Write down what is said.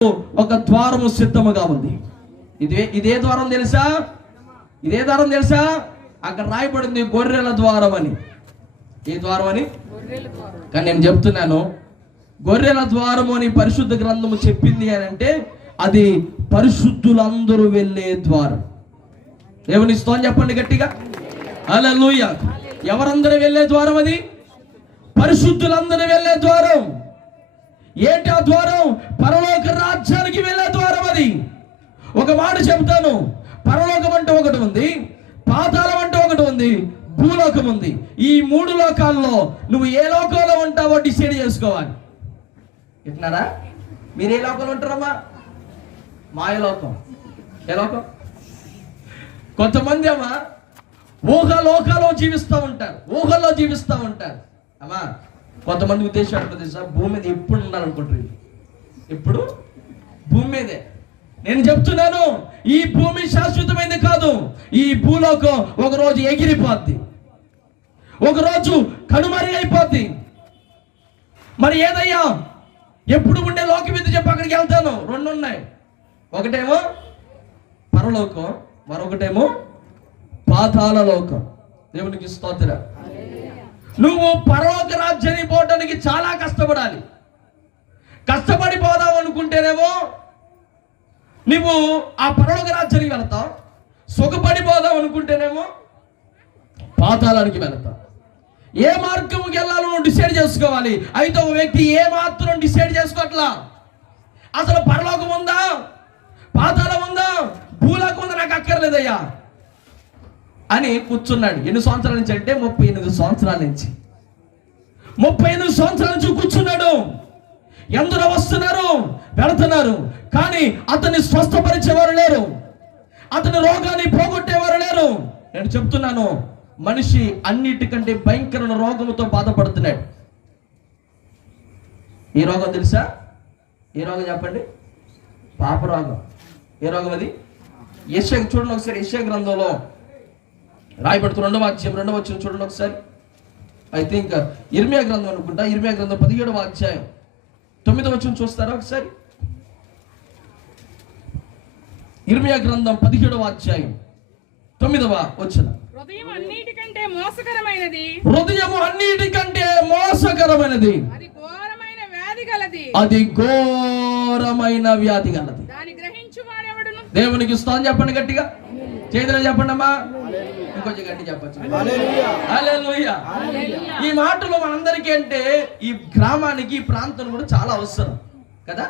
ఒక ద్వారము సిద్ధముగా ఉంది. ఇదే ద్వారం తెలుసా? ఇదే ద్వారం తెలుసా? అక్కడ రాయబడింది గొర్రెల ద్వారం అని. ఏ ద్వారం అని? కానీ నేను చెప్తున్నాను, గొర్రెల ద్వారము అని పరిశుద్ధ గ్రంథము చెప్పింది అని అంటే అది పరిశుద్ధులందరూ వెళ్ళే ద్వారం. దేవుని స్తోత్రం చెప్పండి గట్టిగా, హల్లెలూయా. ఎవరందరూ వెళ్ళే ద్వారం? అది పరిశుద్ధులందరూ వెళ్ళే ద్వారం. ఏంటి ఆ ద్వారం? పరలోక రాజ్యానికి వెళ్ళే ద్వారం. అది ఒక మాట చెప్తాను, పరలోకం అంటే ఒకటి ఉంది, పాతాళం అంటే ఒకటి ఉంది, భూలోకం ఉంది. ఈ మూడు లోకాల్లో నువ్వు ఏ లోకంలో ఉంటావో డిసైడ్ చేసుకోవాలి. వింటున్నారా? మీరు ఏ లోకంలో ఉంటారమ్మా? మాయలోకం. ఏ లోకం? కొంతమంది అమ్మా ఊహలోకాలో జీవిస్తూ ఉంటారు, ఊహల్లో జీవిస్తూ ఉంటారు అమ్మా. కొంతమంది ఉద్దేశం తెలుసా? భూమి మీద ఎప్పుడు ఉండాలనుకుంటారు, ఎప్పుడు భూమి మీదే. నేను చెప్తున్నాను, ఈ భూమి శాశ్వతమైనది కాదు. ఈ భూలోకం ఒకరోజు ఎగిరిపోద్ది, ఒకరోజు కనుమరి అయిపోద్ది. మరి ఏదయ్యా ఎప్పుడు ఉండే లోకం మీద చెప్పి అక్కడికి వెళ్తాను. రెండు ఉన్నాయి, ఒకటేమో పరలోకం, మరొకటేమో పాతాళ లోకం. దేవునికి స్తోత్రం. నువ్వు పరలోక రాజ్యానికి పోవడానికి చాలా కష్టపడాలి. కష్టపడి పోదాం అనుకుంటేనేమో నువ్వు ఆ పరలోక రాజ్యానికి వెళతావు, సుఖపడిపోదాం అనుకుంటేనేమో పాతాళానికి వెళతావు. ఏ మార్గంకి వెళ్ళాలో నువ్వు డిసైడ్ చేసుకోవాలి. అయితే ఒక వ్యక్తి ఏ మాత్రం డిసైడ్ చేసుకోవట్లా. అసలు పరలోకం ఉందా, పాతాళం ఉందా, భూలోకం ఉందా, నాకు అక్కర్లేదయ్యా అని కూర్చున్నాడు. ఎన్ని సంవత్సరాల నుంచి అంటే 38 సంవత్సరాల నుంచి. 38 సంవత్సరాల నుంచి కూర్చున్నాడు. ఎందరో వస్తున్నారు, వెళుతున్నారు, కానీ అతన్ని స్వస్థపరిచేవారు లేరు, అతని రోగాన్ని పోగొట్టేవారు లేరు. నేను చెప్తున్నాను, మనిషి అన్నిటికంటే భయంకరమైన రోగంతో బాధపడుతున్నాడు. ఏ రోగం తెలుసా? ఏ రోగం చెప్పండి? పాప రోగం. ఏ రోగం అది? యెషయా చూడండి ఒకసారి. యెషయా గ్రంథంలో రాయబడుతూ 2వ అధ్యాయం 2వ వచనం చూడండి ఒకసారి. ఐ థింక్ ఇర్మియా గ్రంథం అనుకుంటా. ఇర్మియా గ్రంథం 17వ అధ్యాయం 9వ వచనం చూస్తారా ఒకసారి? ఇర్మియా గ్రంథం 17వ అధ్యాయం 9వ వచనం. హృదయం అన్నిటికంటే మోసకరమైనది, హృదయం అన్నిటికంటే మోసకరమైనది, అది ఘోరమైన వ్యాధి గలది, అది ఘోరమైన వ్యాధి గలది. దాని గ్రహించువాడెవడును? దేవునికి స్తోత్రం చెప్పండి గట్టిగా, చేతులు చెప్పండి అమ్మా. ఇంకొంచెం గట్టి చెప్పచ్చు. హల్లెలూయా. ఈ మాటలు మనందరికీ అంటే ఈ గ్రామానికి, ఈ ప్రాంతం కూడా చాలా అవసరం కదా.